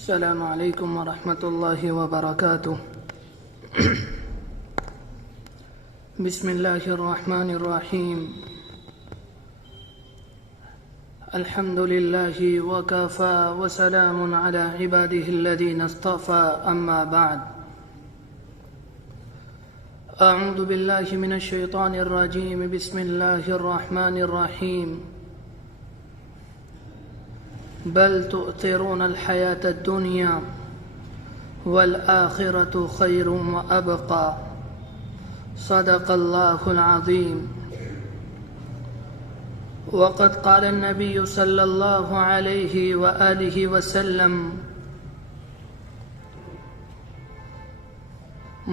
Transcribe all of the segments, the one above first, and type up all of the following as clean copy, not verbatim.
السلام علیکم ورحمۃ اللہ وبرکاتہ۔ بسم اللہ الرحمن الرحیم۔ الحمد للہ وکفى وسلام علی عباده الذین اصطفى، اما بعد۔ اعوذ باللہ من الشیطان الرجیم، بسم اللہ الرحمن الرحیم۔ بل تؤثرون الحياة الدنيا والآخرة خير وأبقى، صدق الله العظيم۔ وقد قال النبي صلى الله عليه وآله وسلم: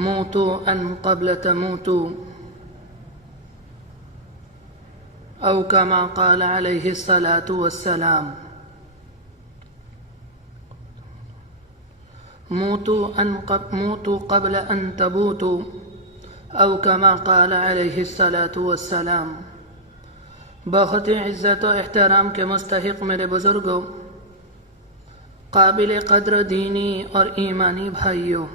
موتوا أن قبل تموتوا، أو كما قال عليه الصلاة والسلام: موتوا قبل ان تموتوا، او كما قال علیہ الصلاة والسلام۔ بہت عزت و احترام کے مستحق میرے بزرگوں، قابل قدر دینی اور ایمانی بھائیوں،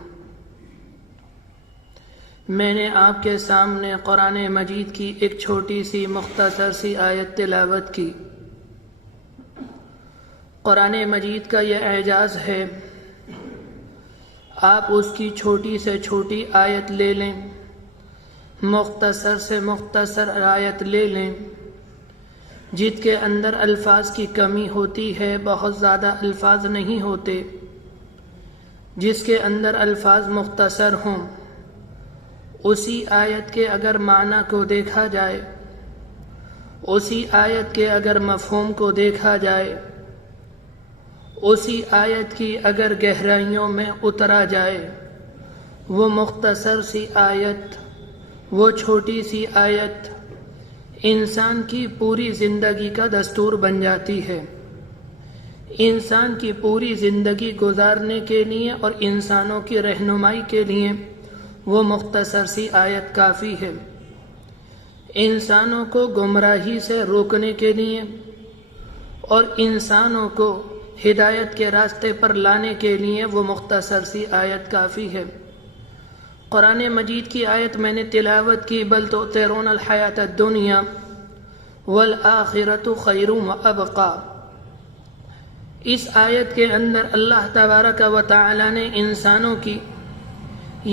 میں نے آپ کے سامنے قرآن مجید کی ایک چھوٹی سی مختصر سی آیت تلاوت کی۔ قرآن مجید کا یہ اعجاز ہے، آپ اس کی چھوٹی سے چھوٹی آیت لے لیں، مختصر سے مختصر آیت لے لیں، جس کے اندر الفاظ کی کمی ہوتی ہے، بہت زیادہ الفاظ نہیں ہوتے، جس کے اندر الفاظ مختصر ہوں، اسی آیت کے اگر معنی کو دیکھا جائے، اسی آیت کے اگر مفہوم کو دیکھا جائے، اسی آیت کی اگر گہرائیوں میں اترا جائے، وہ مختصر سی آیت، وہ چھوٹی سی آیت انسان کی پوری زندگی کا دستور بن جاتی ہے۔ انسان کی پوری زندگی گزارنے کے لیے اور انسانوں کی رہنمائی کے لیے وہ مختصر سی آیت کافی ہے۔ انسانوں کو گمراہی سے روکنے کے لیے اور انسانوں کو ہدایت کے راستے پر لانے کے لیے وہ مختصر سی آیت کافی ہے۔ قرآن مجید کی آیت میں نے تلاوت کی، بل تؤثرون الحیاۃ الدنیا والآخرۃ خیر وابقى۔ اس آیت کے اندر اللہ تبارک و تعالی نے انسانوں کی،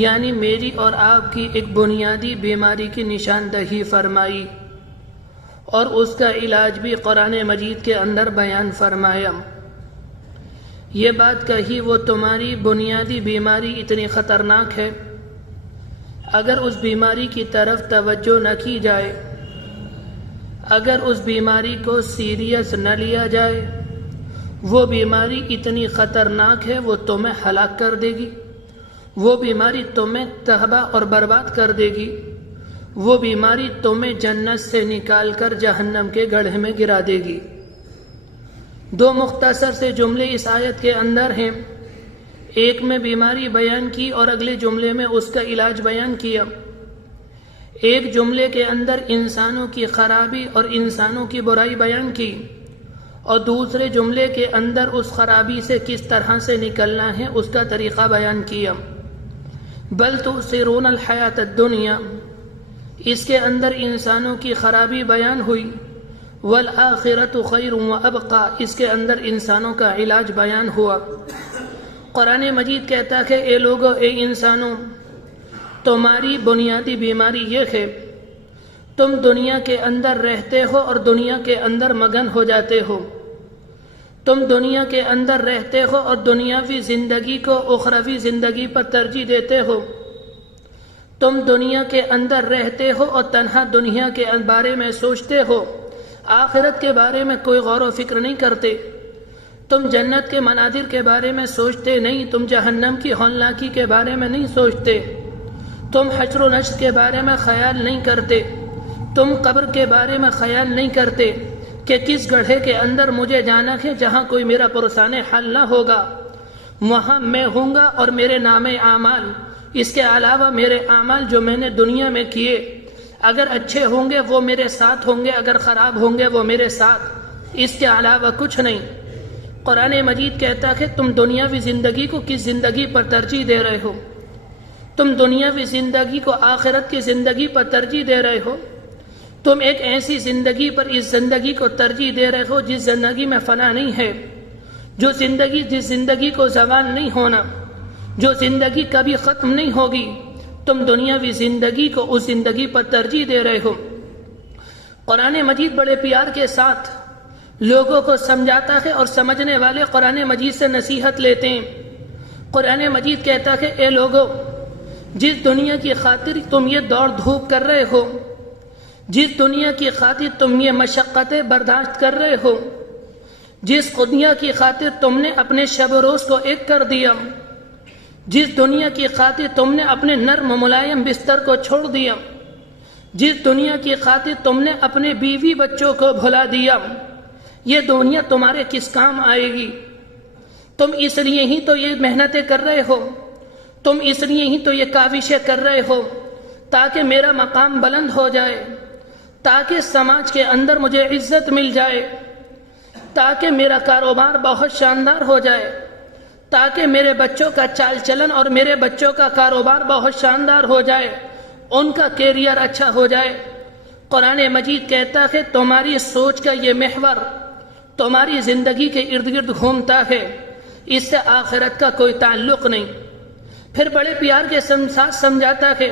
یعنی میری اور آپ کی ایک بنیادی بیماری کی نشاندہی فرمائی، اور اس کا علاج بھی قرآن مجید کے اندر بیان فرمایا۔ یہ بات کہی، وہ تمہاری بنیادی بیماری اتنی خطرناک ہے، اگر اس بیماری کی طرف توجہ نہ کی جائے، اگر اس بیماری کو سیریس نہ لیا جائے، وہ بیماری اتنی خطرناک ہے، وہ تمہیں ہلاک کر دے گی، وہ بیماری تمہیں تباہ اور برباد کر دے گی، وہ بیماری تمہیں جنت سے نکال کر جہنم کے گڑھے میں گرا دے گی۔ دو مختصر سے جملے اس آیت کے اندر ہیں، ایک میں بیماری بیان کی اور اگلے جملے میں اس کا علاج بیان کیا۔ ایک جملے کے اندر انسانوں کی خرابی اور انسانوں کی برائی بیان کی، اور دوسرے جملے کے اندر اس خرابی سے کس طرح سے نکلنا ہے اس کا طریقہ بیان کیا۔ بل تؤثرون الحیاۃ الدنیا، اس کے اندر انسانوں کی خرابی بیان ہوئی، والآخرۃ خیر وابقى، اس کے اندر انسانوں کا علاج بیان ہوا۔ قرآن مجید کہتا ہے، اے لوگو، اے انسانوں، تمہاری بنیادی بیماری یہ ہے، تم دنیا کے اندر رہتے ہو اور دنیا کے اندر مگن ہو جاتے ہو، تم دنیا کے اندر رہتے ہو اور دنیاوی زندگی کو اخروی زندگی پر ترجیح دیتے ہو، تم دنیا کے اندر رہتے ہو اور تنہا دنیا کے بارے میں سوچتے ہو، آخرت کے بارے میں کوئی غور و فکر نہیں کرتے، تم جنت کے مناظر کے بارے میں سوچتے نہیں، تم جہنم کی ہولناکی کے بارے میں نہیں سوچتے، تم حشر و نشر کے بارے میں خیال نہیں کرتے، تم قبر کے بارے میں خیال نہیں کرتے کہ کس گڑھے کے اندر مجھے جانا ہے جہاں کوئی میرا پرسان حل نہ ہوگا، وہاں میں ہوں گا اور میرے نام اعمال، اس کے علاوہ میرے اعمال جو میں نے دنیا میں کیے، اگر اچھے ہوں گے وہ میرے ساتھ ہوں گے، اگر خراب ہوں گے وہ میرے ساتھ، اس کے علاوہ کچھ نہیں۔ قرآن مجید کہتا ہے تم دنیاوی زندگی کو کس زندگی پر ترجیح دے رہے ہو؟ تم دنیاوی زندگی کو آخرت کی زندگی پر ترجیح دے رہے ہو؟ تم ایک ایسی زندگی پر اس زندگی کو ترجیح دے رہے ہو جس زندگی میں فنا نہیں ہے، جس زندگی کو زوال نہیں ہونا، جو زندگی کبھی ختم نہیں ہوگی. تم دنیاوی زندگی کو اس زندگی پر ترجیح دے رہے ہو. قرآن مجید بڑے پیار کے ساتھ لوگوں کو سمجھاتا ہے اور سمجھنے والے قرآن مجید سے نصیحت لیتے ہیں. قرآن مجید کہتا ہے اے لوگو، جس دنیا کی خاطر تم یہ دوڑ دھوپ کر رہے ہو، جس دنیا کی خاطر تم یہ مشقتیں برداشت کر رہے ہو، جس دنیا کی خاطر تم نے اپنے شب و روز کو ایک کر دیا، جس دنیا کی خاطر تم نے اپنے نرم و ملائم بستر کو چھوڑ دیا، جس دنیا کی خاطر تم نے اپنے بیوی بچوں کو بھلا دیا، یہ دنیا تمہارے کس کام آئے گی؟ تم اس لیے ہی تو یہ محنتیں کر رہے ہو، تم اس لیے ہی تو یہ کاوشیں کر رہے ہو تاکہ میرا مقام بلند ہو جائے، تاکہ سماج کے اندر مجھے عزت مل جائے، تاکہ میرا کاروبار بہت شاندار ہو جائے، تاکہ میرے بچوں کا چال چلن اور میرے بچوں کا کاروبار بہت شاندار ہو جائے، ان کا کیریئر اچھا ہو جائے. قرآن مجید کہتا ہے تمہاری سوچ کا یہ محور تمہاری زندگی کے ارد گرد گھومتا ہے، اس سے آخرت کا کوئی تعلق نہیں. پھر بڑے پیار کے ساتھ سمجھاتا ہے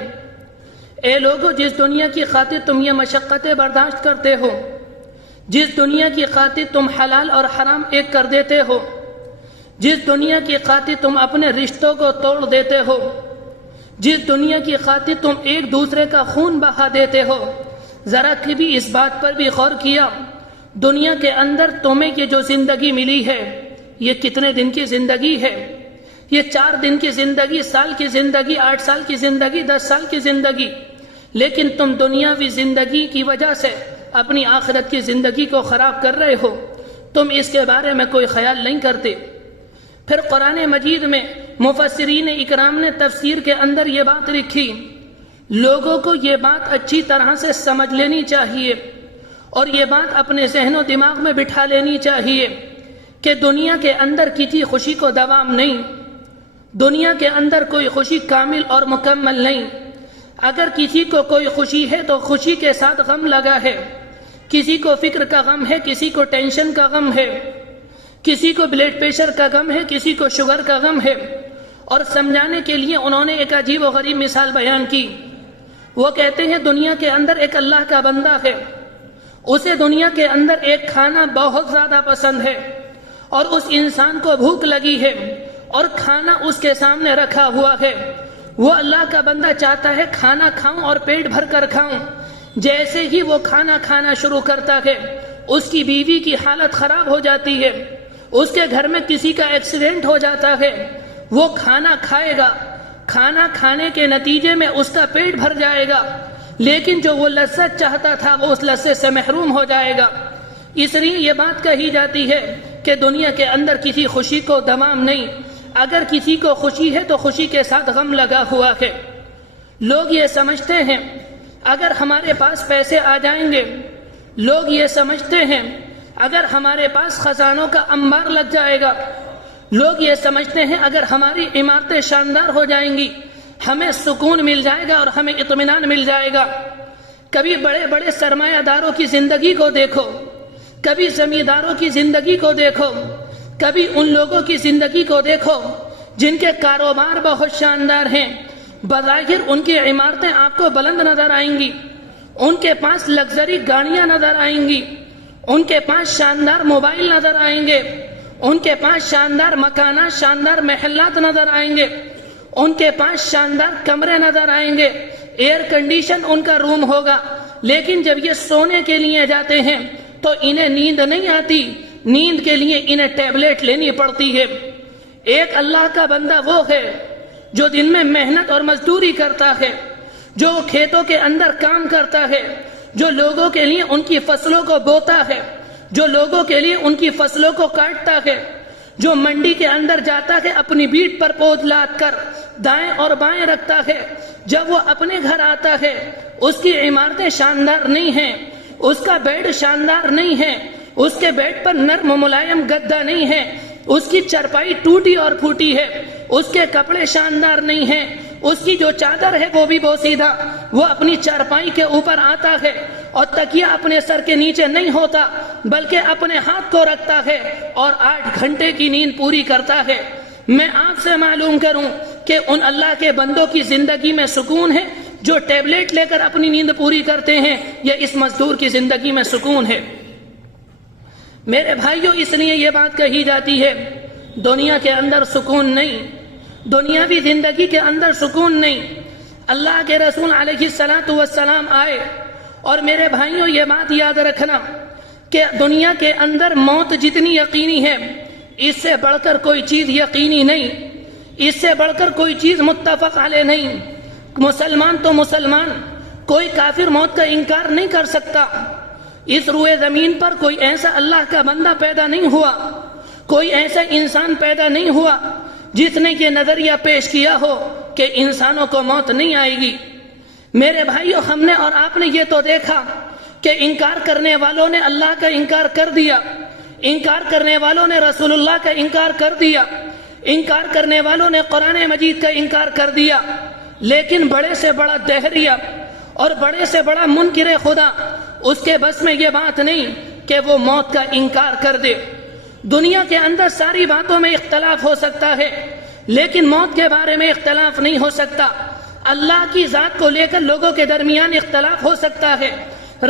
اے لوگو، جس دنیا کی خاطر تم یہ مشقتیں برداشت کرتے ہو، جس دنیا کی خاطر تم حلال اور حرام ایک کر دیتے ہو، جس دنیا کی خاطر تم اپنے رشتوں کو توڑ دیتے ہو، جس دنیا کی خاطر تم ایک دوسرے کا خون بہا دیتے ہو، ذرا کبھی اس بات پر بھی غور کیا دنیا کے اندر تمہیں یہ جو زندگی ملی ہے یہ کتنے دن کی زندگی ہے؟ یہ 4 دن کی زندگی، سال کی زندگی، 8 سال کی زندگی، 10 سال کی زندگی. لیکن تم دنیاوی زندگی کی وجہ سے اپنی آخرت کی زندگی کو خراب کر رہے ہو. تم اس کے بارے میں کوئی خیال نہیں کرتے. پھر قرآن مجید میں مفسرین اکرام نے تفسیر کے اندر یہ بات لکھی، لوگوں کو یہ بات اچھی طرح سے سمجھ لینی چاہیے اور یہ بات اپنے ذہن و دماغ میں بٹھا لینی چاہیے کہ دنیا کے اندر کسی خوشی کو دوام نہیں، دنیا کے اندر کوئی خوشی کامل اور مکمل نہیں. اگر کسی کو کوئی خوشی ہے تو خوشی کے ساتھ غم لگا ہے، کسی کو فکر کا غم ہے، کسی کو ٹینشن کا غم ہے، کسی کو بلڈ پریشر کا غم ہے، کسی کو شوگر کا غم ہے. اور سمجھانے کے لیے انہوں نے ایک عجیب و غریب مثال بیان کی. وہ کہتے ہیں دنیا کے اندر ایک اللہ کا بندہ ہے، اسے دنیا کے اندر ایک کھانا بہت زیادہ پسند ہے اور اس انسان کو بھوک لگی ہے اور کھانا اس کے سامنے رکھا ہوا ہے. وہ اللہ کا بندہ چاہتا ہے کھانا کھاؤں اور پیٹ بھر کر کھاؤں. جیسے ہی وہ کھانا کھانا شروع کرتا ہے اس کی بیوی کی حالت خراب ہو جاتی ہے، اس کے گھر میں کسی کا ایکسیڈنٹ ہو جاتا ہے. وہ کھانا کھائے گا، کھانا کھانے کے نتیجے میں اس کا پیٹ بھر جائے گا، لیکن جو وہ لذت چاہتا تھا وہ اس لذت سے محروم ہو جائے گا. اس لیے یہ بات کہی جاتی ہے کہ دنیا کے اندر کسی خوشی کو دوام نہیں. اگر کسی کو خوشی ہے تو خوشی کے ساتھ غم لگا ہوا ہے. لوگ یہ سمجھتے ہیں اگر ہمارے پاس پیسے آ جائیں گے، لوگ یہ سمجھتے ہیں اگر ہمارے پاس خزانوں کا انبار لگ جائے گا، لوگ یہ سمجھتے ہیں اگر ہماری عمارتیں شاندار ہو جائیں گی ہمیں سکون مل جائے گا اور ہمیں اطمینان مل جائے گا. کبھی بڑے بڑے سرمایہ داروں کی زندگی کو دیکھو، کبھی زمینداروں کی زندگی کو دیکھو، کبھی ان لوگوں کی زندگی کو دیکھو جن کے کاروبار بہت شاندار ہیں. بظاہر ان کی عمارتیں آپ کو بلند نظر آئیں گی، ان کے پاس لگژری گاڑیاں نظر آئیں گی، ان کے پاس شاندار موبائل نظر آئیں گے، ان کے پاس شاندار مکانات، شاندار محلات نظر آئیں گے، ان کے پاس شاندار کمرے نظر آئیں گے، ایئر کنڈیشن ان کا روم ہوگا. لیکن جب یہ سونے کے لیے جاتے ہیں تو انہیں نیند نہیں آتی، نیند کے لیے انہیں ٹیبلٹ لینی پڑتی ہے. ایک اللہ کا بندہ وہ ہے جو دن میں محنت اور مزدوری کرتا ہے، جو کھیتوں کے اندر کام کرتا ہے، جو لوگوں کے لیے ان کی فصلوں کو بوتا ہے، جو لوگوں کے لیے ان کی فصلوں کو کاٹتا ہے، جو منڈی کے اندر جاتا ہے اپنی بیٹ پر پود لاد کر دائیں اور بائیں رکھتا ہے. جب وہ اپنے گھر آتا ہے اس کی عمارتیں شاندار نہیں ہیں، اس کا بیڈ شاندار نہیں ہے، اس کے بیڈ پر نرم ملائم گدا نہیں ہے، اس کی چرپائی ٹوٹی اور پھوٹی ہے، اس کے کپڑے شاندار نہیں ہیں، اس کی جو چادر ہے وہ بھی بوسیدہ، وہ اپنی چارپائی کے اوپر آتا ہے اور تکیہ اپنے سر کے نیچے نہیں ہوتا بلکہ اپنے ہاتھ کو رکھتا ہے اور 8 گھنٹے کی نیند پوری کرتا ہے۔ میں آپ سے معلوم کروں کہ ان اللہ کے بندوں کی زندگی میں سکون ہے جو ٹیبلٹ لے کر اپنی نیند پوری کرتے ہیں، یا اس مزدور کی زندگی میں سکون ہے؟ میرے بھائیوں، اس لیے یہ بات کہی جاتی ہے دنیا کے اندر سکون نہیں، دنیاوی زندگی کے اندر سکون نہیں۔ اللہ کے رسول علیہ السلام آئے، اور میرے بھائیوں یہ بات یاد رکھنا کہ دنیا کے اندر موت جتنی یقینی ہے اس سے بڑھ کر کوئی چیز یقینی نہیں، اس سے بڑھ کر کوئی چیز متفق علیہ نہیں۔ مسلمان تو مسلمان، کوئی کافر موت کا انکار نہیں کر سکتا۔ اس روئے زمین پر کوئی ایسا اللہ کا بندہ پیدا نہیں ہوا، کوئی ایسا انسان پیدا نہیں ہوا جس نے یہ نظریہ پیش کیا ہو کہ انسانوں کو موت نہیں آئے گی۔ میرے بھائیوں، ہم نے اور آپ نے یہ تو دیکھا کہ انکار کرنے والوں نے اللہ کا انکار کر دیا، انکار کرنے والوں نے رسول اللہ کا انکار کر دیا، انکار کرنے والوں نے قرآن مجید کا انکار کر دیا، لیکن بڑے سے بڑا دہریہ اور بڑے سے بڑا منکر خدا، اس کے بس میں یہ بات نہیں کہ وہ موت کا انکار کر دے۔ دنیا کے اندر ساری باتوں میں اختلاف ہو سکتا ہے، لیکن موت کے بارے میں اختلاف نہیں ہو سکتا۔ اللہ کی ذات کو لے کر لوگوں کے درمیان اختلاف ہو سکتا ہے،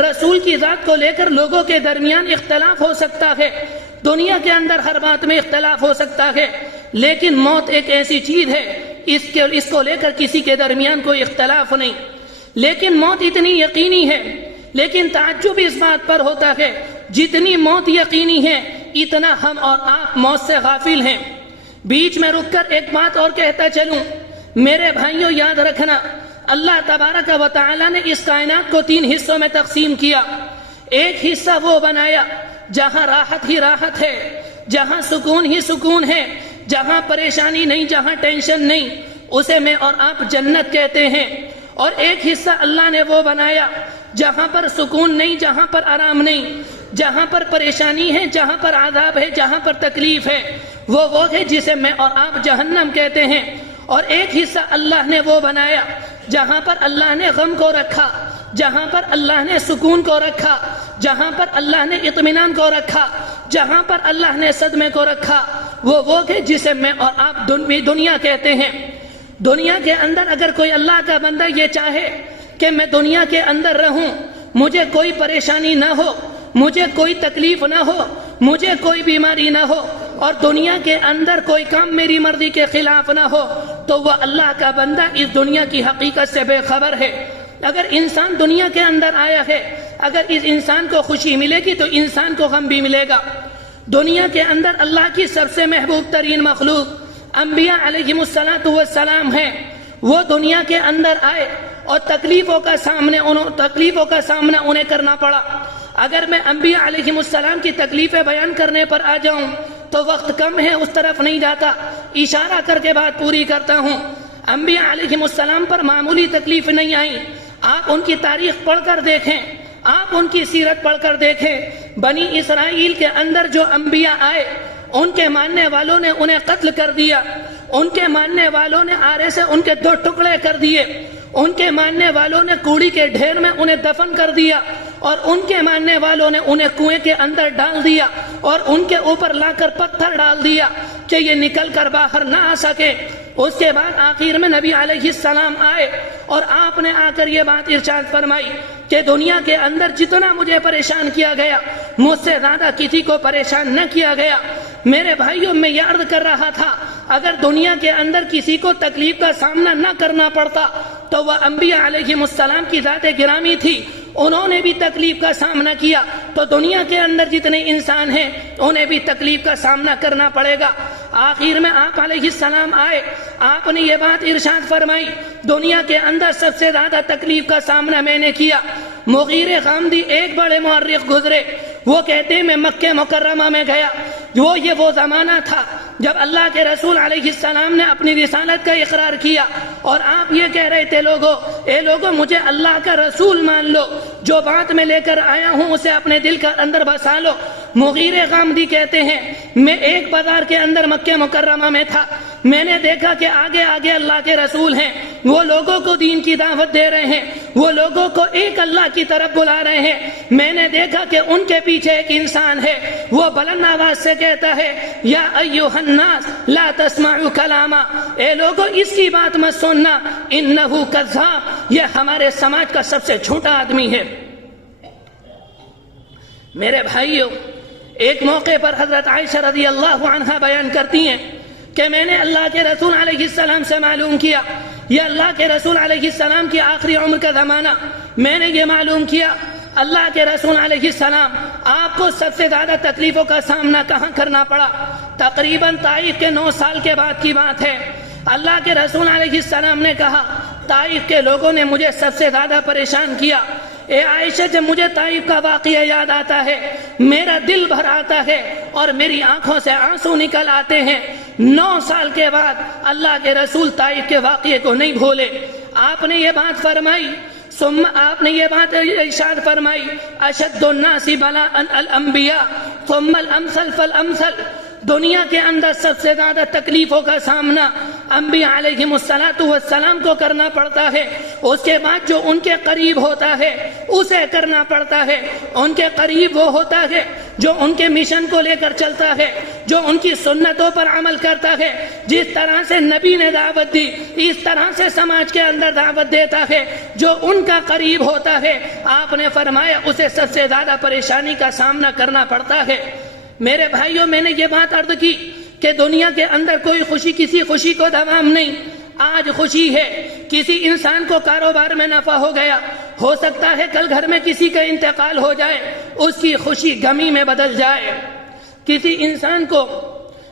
رسول کی ذات کو لے کر لوگوں کے درمیان اختلاف ہو سکتا ہے، دنیا کے اندر ہر بات میں اختلاف ہو سکتا ہے، لیکن موت ایک ایسی چیز ہے اس کو لے کر کسی کے درمیان کوئی اختلاف نہیں۔ لیکن موت اتنی یقینی ہے، لیکن تعجب اس بات پر ہوتا ہے جتنی موت یقینی ہے اتنا ہم اور آپ موت سے غافل ہیں۔ بیچ میں رک کر ایک بات اور کہتا چلوں، میرے بھائیوں یاد رکھنا، اللہ تبارک و تعالی نے اس کائنات کو 3 حصوں میں تقسیم کیا۔ ایک حصہ وہ بنایا جہاں راحت ہی راحت ہے، جہاں سکون ہی سکون ہے، جہاں پریشانی نہیں، جہاں ٹینشن نہیں، اسے میں اور آپ جنت کہتے ہیں۔ اور ایک حصہ اللہ نے وہ بنایا جہاں پر سکون نہیں، جہاں پر آرام نہیں، جہاں پر پریشانی ہے، جہاں پر عذاب ہے، جہاں پر تکلیف ہے، وہ ہے جسے میں اور آپ جہنم کہتے ہیں۔ اور ایک حصہ اللہ نے وہ بنایا جہاں پر اللہ نے غم کو رکھا، جہاں پر اللہ نے سکون کو رکھا، جہاں پر اللہ نے اطمینان کو رکھا، جہاں پر اللہ نے صدمے کو رکھا، وہ ہے جسے میں اور آپ دنیا کہتے ہیں۔ دنیا کے اندر اگر کوئی اللہ کا بندہ یہ چاہے کہ میں دنیا کے اندر رہوں، مجھے کوئی پریشانی نہ ہو، مجھے کوئی تکلیف نہ ہو، مجھے کوئی بیماری نہ ہو، اور دنیا کے اندر کوئی کام میری مرضی کے خلاف نہ ہو، تو وہ اللہ کا بندہ اس دنیا کی حقیقت سے بے خبر ہے۔ اگر انسان دنیا کے اندر آیا ہے، اگر اس انسان کو خوشی ملے گی تو انسان کو غم بھی ملے گا۔ دنیا کے اندر اللہ کی سب سے محبوب ترین مخلوق انبیاء علیہم السلام ہیں، وہ دنیا کے اندر آئے اور تکلیفوں کا سامنا انہیں کرنا پڑا۔ اگر میں انبیاء علیہم السلام کی تکلیفیں بیان کرنے پر آ جاؤں تو وقت کم ہے، اس طرف نہیں جاتا، اشارہ کر کے بات پوری کرتا ہوں۔ انبیاء علیہم السلام پر معمولی تکلیف نہیں آئی، آپ ان کی تاریخ پڑھ کر دیکھیں، آپ ان کی سیرت پڑھ کر دیکھیں۔ بنی اسرائیل کے اندر جو انبیاء آئے ان کے ماننے والوں نے انہیں قتل کر دیا، ان کے ماننے والوں نے آرے سے ان کے 2 ٹکڑے کر دیے، ان کے ماننے والوں نے کوڑی کے ڈھیر میں انہیں دفن کر دیا، اور ان کے ماننے والوں نے انہیں کنویں کے اندر ڈال دیا اور ان کے اوپر لا کر پتھر ڈال دیا کہ یہ نکل کر باہر نہ آ سکے۔ اس کے بعد آخر میں نبی علیہ السلام آئے اور آپ نے آ کر یہ بات ارشاد فرمائی کہ دنیا کے اندر جتنا مجھے پریشان کیا گیا مجھ سے زیادہ کسی کو پریشان نہ کیا گیا۔ میرے بھائیوں، میں یہ عرض کر رہا تھا اگر دنیا کے اندر کسی کو تکلیف کا سامنا نہ کرنا پڑتا تو وہ انبیاء علیہم السلام کی ذات گرامی تھی، انہوں نے بھی تکلیف کا سامنا کیا، تو دنیا کے اندر جتنے انسان ہیں انہیں بھی تکلیف کا سامنا کرنا پڑے گا۔ آخر میں آپ علیہ السلام آئے، آپ نے یہ بات ارشاد فرمائی دنیا کے اندر سب سے زیادہ تکلیف کا سامنا میں نے کیا۔ مغیر غامدی ایک بڑے مورخ گزرے، وہ کہتے ہیں میں مکہ مکرمہ میں گیا، وہ زمانہ تھا جب اللہ کے رسول علیہ السلام نے اپنی رسالت کا اقرار کیا اور آپ یہ کہہ رہے تھے لوگوں مجھے اللہ کا رسول مان لو، جو بات میں لے کر آیا ہوں اسے اپنے دل کا اندر بسا لو، مغیر غامدی کہتے ہیں میں ایک بازار کے اندر مکہ مکرمہ میں تھا، میں نے دیکھا کہ آگے آگے اللہ کے رسول ہیں، وہ لوگوں کو دین کی دعوت دے رہے ہیں، وہ لوگوں کو ایک اللہ کی طرف بلا رہے ہیں۔ میں نے دیکھا کہ ان کے پیچھے ایک انسان ہے، وہ بلند آواز سے کہتا ہے یا ایھا الناس لا تسمعوا کلاما، اے لوگوں اس کی بات مت سننا، انہ کذاب، یہ ہمارے سماج کا سب سے جھوٹا آدمی ہے۔ میرے بھائیوں، ایک موقع پر حضرت عائشہ رضی اللہ عنہا بیان کرتی ہیں کہ میں نے اللہ کے رسول علیہ السلام سے معلوم کیا، یہ اللہ کے رسول علیہ السلام کی آخری عمر کا زمانہ، میں نے یہ معلوم کیا اللہ کے رسول علیہ السلام آپ کو سب سے زیادہ تکلیفوں کا سامنا کہاں کرنا پڑا؟ تقریباً طائف کے 9 سال کے بعد کی بات ہے۔ اللہ کے رسول علیہ السلام نے کہا طائف کے لوگوں نے مجھے سب سے زیادہ پریشان کیا۔ اے عائشہ، جب مجھے طائف کا واقعہ یاد آتا ہے میرا دل بھر آتا ہے اور میری آنکھوں سے آنسو نکل آتے ہیں۔ 9 سال کے بعد اللہ کے رسول طائف کے واقعے کو نہیں بھولے۔ آپ نے یہ بات فرمائی، ثم آپ نے یہ بات ارشاد فرمائی اشد الناس بلاء الانبیاء ثم الامثل فالامثل، دنیا کے اندر سب سے زیادہ تکلیفوں کا سامنا انبیاء علیہم السلام کو کرنا پڑتا ہے، اس کے بعد جو ان کے قریب ہوتا ہے اسے کرنا پڑتا ہے۔ ان کے قریب وہ ہوتا ہے جو ان کے مشن کو لے کر چلتا ہے، جو ان کی سنتوں پر عمل کرتا ہے، جس طرح سے نبی نے دعوت دی اس طرح سے سماج کے اندر دعوت دیتا ہے۔ جو ان کا قریب ہوتا ہے آپ نے فرمایا اسے سب سے زیادہ پریشانی کا سامنا کرنا پڑتا ہے۔ میرے بھائیوں، میں نے یہ بات عرض کی کہ دنیا کے اندر کوئی خوشی کسی خوشی کو دوام نہیں۔ آج خوشی ہے، کسی انسان کو کاروبار میں نفع ہو گیا، ہو سکتا ہے کل گھر میں کسی کا انتقال ہو جائے، اس کی خوشی غمی میں بدل جائے۔ کسی انسان کو،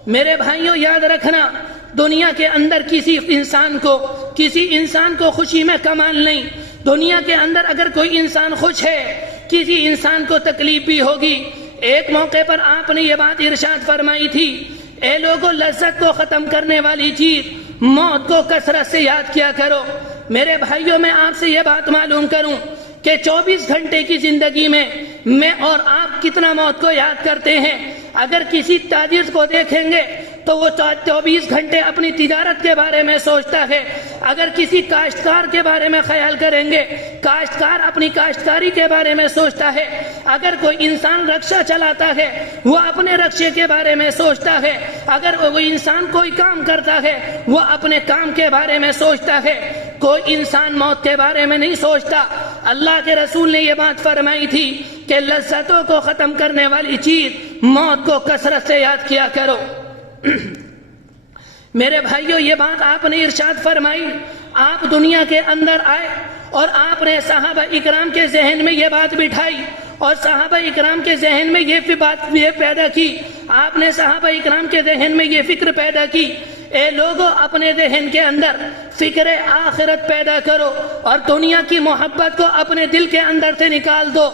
میرے بھائیوں یاد رکھنا، دنیا کے اندر کسی انسان کو خوشی میں کمال نہیں۔ دنیا کے اندر اگر کوئی انسان خوش ہے، کسی انسان کو تکلیف بھی ہوگی۔ ایک موقع پر آپ نے یہ بات ارشاد فرمائی تھی اے لوگوں، لذت کو ختم کرنے والی چیز موت کو کثرت سے یاد کیا کرو۔ میرے بھائیوں، میں آپ سے یہ بات معلوم کروں کہ 24 گھنٹے کی زندگی میں اور آپ کتنا موت کو یاد کرتے ہیں۔ اگر کسی تاجر کو دیکھیں گے تو وہ 24 گھنٹے اپنی تجارت کے بارے میں سوچتا ہے۔ اگر کسی کاشتکار کے بارے میں خیال کریں گے، کاشتکار اپنی کاشتکاری کے بارے میں سوچتا ہے۔ اگر کوئی انسان رکشہ چلاتا ہے وہ اپنے رکشے کے بارے میں سوچتا ہے۔ اگر کوئی انسان کوئی کام کرتا ہے وہ اپنے کام کے بارے میں سوچتا ہے۔ کوئی انسان موت کے بارے میں نہیں سوچتا۔ اللہ کے رسول نے یہ بات فرمائی تھی کہ لذتوں کو ختم کرنے والی چیز موت کو کثرت سے یاد کیا کرو۔ میرے بھائیوں، یہ بات آپ نے ارشاد فرمائی، آپ دنیا کے اندر آئے اور آپ نے صحابہ اکرام کے ذہن میں یہ بات بٹھائی اور صحابہ اکرام کے ذہن میں یہ بات پیدا کی۔ آپ نے صحابہ اکرام کے ذہن میں یہ فکر پیدا کی اے لوگوں، اپنے ذہن کے اندر فکر آخرت پیدا کرو اور دنیا کی محبت کو اپنے دل کے اندر سے نکال دو۔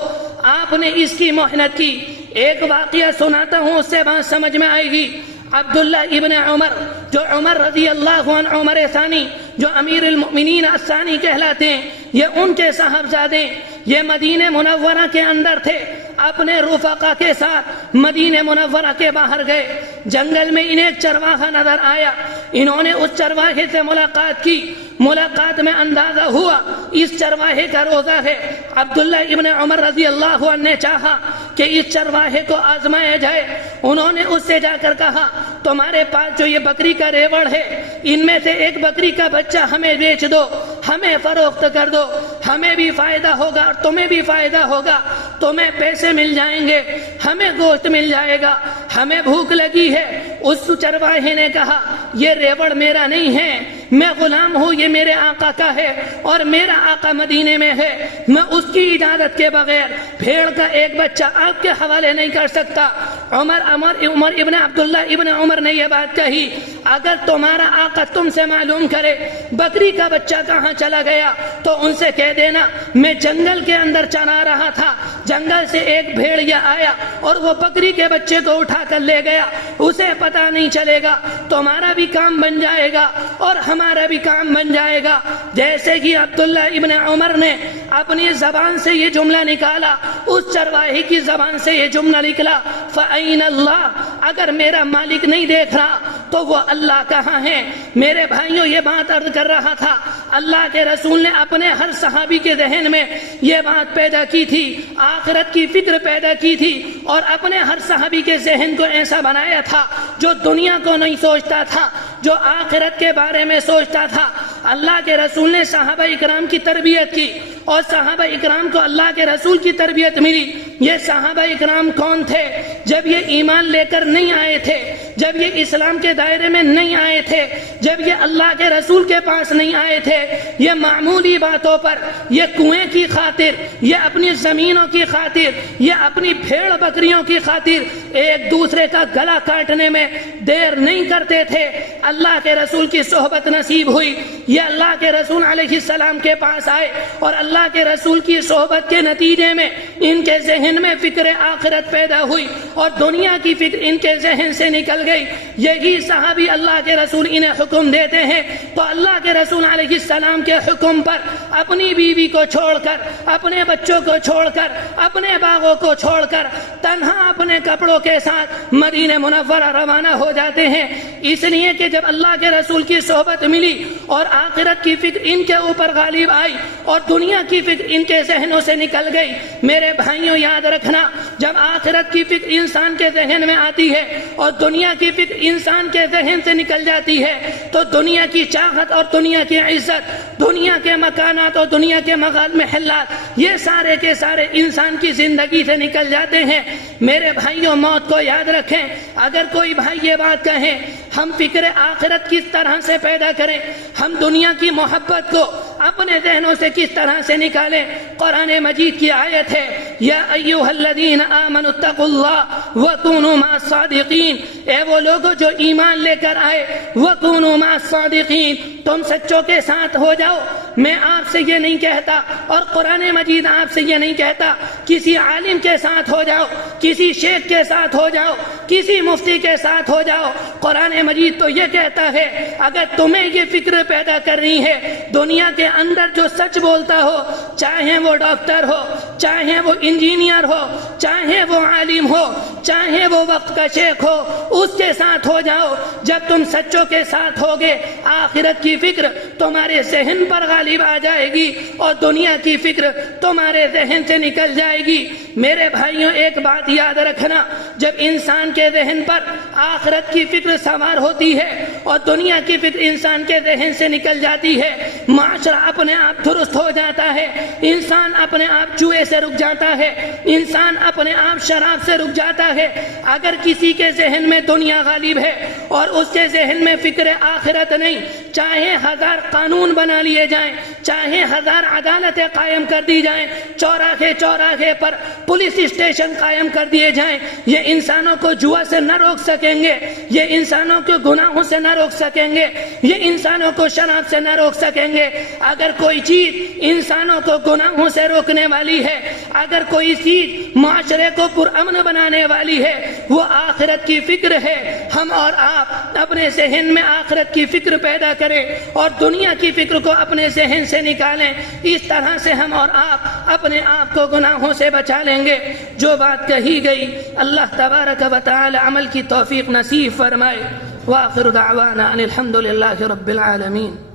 آپ نے اس کی محنت کی۔ ایک واقعہ سناتا ہوں، اس سے بات سمجھ میں آئے گی۔ عبداللہ ابن عمر، جو عمر رضی اللہ عنہ، عمر ثانی، جو امیر المؤمنین الثانی کہلاتے ہیں، یہ ان کے صاحبزادے، یہ مدینہ منورہ کے اندر تھے۔ اپنے رفقا کے ساتھ مدینہ منورہ کے باہر گئے۔ جنگل میں انہیں ایک چرواہا نظر آیا۔ انہوں نے اس چرواہے سے ملاقات کی۔ ملاقات میں اندازہ ہوا اس چرواہے کا روزہ ہے۔ عبداللہ ابن عمر رضی اللہ عنہ نے چاہا کہ اس چرواہے کو آزمایا جائے۔ انہوں نے اس سے جا کر کہا تمہارے پاس جو یہ بکری کا ریوڑ ہے، ان میں سے ایک بکری کا بچہ ہمیں بیچ دو، ہمیں فروخت کر دو، ہمیں بھی فائدہ ہوگا اور تمہیں بھی فائدہ ہوگا۔ تمہیں پیسے مل جائیں گے، ہمیں گوشت مل جائے گا، ہمیں بھوک لگی ہے۔ اس چرواہے نے کہا یہ ریوڑ میرا نہیں ہے، میں غلام ہوں، یہ میرے آقا کا ہے اور میرا آقا مدینے میں ہے، میں اس کی اجازت کے بغیر بھیڑ کا ایک بچہ آپ کے حوالے نہیں کر سکتا۔ عمر ابن عبداللہ ابن عمر نے یہ بات کہی۔ اگر تمہارا آقا تم سے معلوم کرے بکری کا بچہ کہاں چلا گیا تو ان سے کہہ دینا میں جنگل کے اندر چلا رہا تھا، جنگل سے ایک بھیڑیا آیا اور وہ بکری کے بچے کو اٹھا کر لے گیا، اسے پتہ نہیں چلے گا، تمہارا بھی کام بن جائے گا اور ہمارا بھی کام بن جائے گا۔ جیسے کہ عبداللہ ابن عمر نے اپنی زبان سے یہ جملہ نکالا، اس چرواہی کی زبان سے یہ جملہ نکلا فَأَيْنَ اللَّهُ، اگر میرا مالک نہیں دیکھ رہا تو وہ اللہ کہاں ہے؟ میرے بھائیوں یہ بات عرض کر رہا تھا، اللہ کے رسول نے اپنے ہر صحابی کے ذہن میں یہ بات پیدا کی تھی، آخرت کی فکر پیدا کی تھی، اور اپنے ہر صحابی کے ذہن کو ایسا بنایا تھا جو دنیا کو نہیں سوچتا تھا، جو آخرت کے بارے میں سوچتا تھا۔ اللہ کے رسول نے صحابہ اکرام کی تربیت کی اور صحابہ اکرام کو اللہ کے رسول کی تربیت ملی۔ یہ صحابہ اکرام کون تھے؟ جب یہ ایمان لے کر نہیں آئے تھے، جب یہ اسلام کے دائرے میں نہیں آئے تھے، جب یہ اللہ کے رسول کے پاس نہیں آئے تھے، یہ معمولی باتوں پر، یہ کنویں کی خاطر، یہ اپنی زمینوں کی خاطر، یہ اپنی بھیڑ بکریوں کی خاطر ایک دوسرے کا گلا کاٹنے میں دیر نہیں کرتے تھے۔ اللہ کے رسول کی صحبت نصیب ہوئی، یہ اللہ کے رسول علیہ السلام کے پاس آئے اور اللہ کے رسول کی صحبت کے نتیجے میں ان کے ذہن میں فکر آخرت پیدا ہوئی اور دنیا کی فکر ان کے ذہن سے نکل گئی۔ یہی صحابی اللہ کے رسول انہیں حکم دیتے ہیں تو اللہ کے رسول علیہ السلام کے حکم پر اپنی بیوی کو چھوڑ کر، اپنے بچوں کو چھوڑ کر، اپنے باغوں کو چھوڑ کر تنہا اپنے کپڑوں کے ساتھ مدینہ منورہ روانہ ہو جاتے ہیں، اس لیے کہ جب اللہ کے رسول کی صحبت ملی اور آخرت کی فکر ان کے اوپر غالب آئی اور دنیا کی فکر ان کے ذہنوں سے نکل گئی۔ میرے بھائیوں یاد رکھنا، جب آخرت کی فکر انسان کے ذہن میں آتی ہے اور دنیا کی فکر انسان کے ذہن سے نکل جاتی ہے تو دنیا کی چاہت اور دنیا کی عزت، دنیا کے مکانات اور دنیا کے محلات، یہ سارے کے سارے انسان کی زندگی سے نکل جاتے ہیں۔ میرے بھائیوں موت کو یاد رکھیں۔ اگر کوئی بھائی یہ بات کہے ہم فکر آخرت کس طرح سے پیدا کریں، ہم دنیا کی محبت کو اپنے ذہنوں سے کس طرح سے نکالیں، قرآن مجید کی آیت ہے یا ایھا الذین آمنوا اتقوا اللہ وکونوا مع الصادقین، اے وہ لوگ جو ایمان لے کر آئے، وکونوا مع الصادقین، تم سچوں کے ساتھ ہو جاؤ۔ میں آپ سے یہ نہیں کہتا اور قرآن مجید آپ سے یہ نہیں کہتا کسی عالم کے ساتھ ہو جاؤ، کسی شیخ کے ساتھ ہو جاؤ، کسی مفتی کے ساتھ ہو جاؤ۔ قرآن مجید تو یہ کہتا ہے اگر تمہیں یہ فکر پیدا کرنی ہے، دنیا کے اندر جو سچ بولتا ہو، چاہے وہ ڈاکٹر ہو، چاہے وہ انجینئر ہو، چاہے وہ عالم ہو، چاہے وہ وقت کا شیخ ہو، اس کے ساتھ ہو جاؤ۔ جب تم سچوں کے ساتھ ہوگے آخرت کی فکر تمہارے ذہن پر غالب آ جائے گی اور دنیا کی فکر تمہارے ذہن سے نکل جائے گی۔ میرے بھائیوں ایک بات یاد رکھنا، جب انسان کے ذہن پر آخرت کی فکر سوار ہوتی ہے اور دنیا کی فکر انسان کے ذہن سے نکل جاتی ہے، معاشرہ اپنے آپ درست ہو جاتا ہے، انسان اپنے آپ جوئے سے رک جاتا ہے، انسان اپنے آپ شراب سے رک جاتا ہے۔ اگر کسی کے ذہن میں دنیا غالب ہے اور اس کے ذہن میں فکر آخرت نہیں، چاہے ہزار قانون بنا لیے جائیں، چاہے ہزار عدالتیں قائم کر دی جائیں، چوراہے چوراہے پر پولیس اسٹیشن قائم کر دیے جائیں، یہ انسانوں کو جوا سے نہ روک سکیں گے، یہ انسانوں کو گناہوں سے نہ روک سکیں گے، یہ انسانوں کو شراب سے نہ روک سکیں گے۔ اگر کوئی چیز انسانوں کو گناہوں سے روکنے والی ہے، اگر کوئی چیز معاشرے کو پرامن بنانے والی ہے، وہ آخرت کی فکر ہے۔ ہم اور آپ اپنے ذہن میں آخرت کی فکر پیدا کریں اور دنیا کی فکر کو اپنے ذہن سے نکالیں، اس طرح سے ہم اور آپ اپنے آپ کو گناہوں سے بچا لیں گے۔ جو بات کہی گئی اللہ تبارک و تعالی عمل کی توفیق نصیب فرمائے۔ وآخر دعوانا ان الحمد للہ رب العالمین۔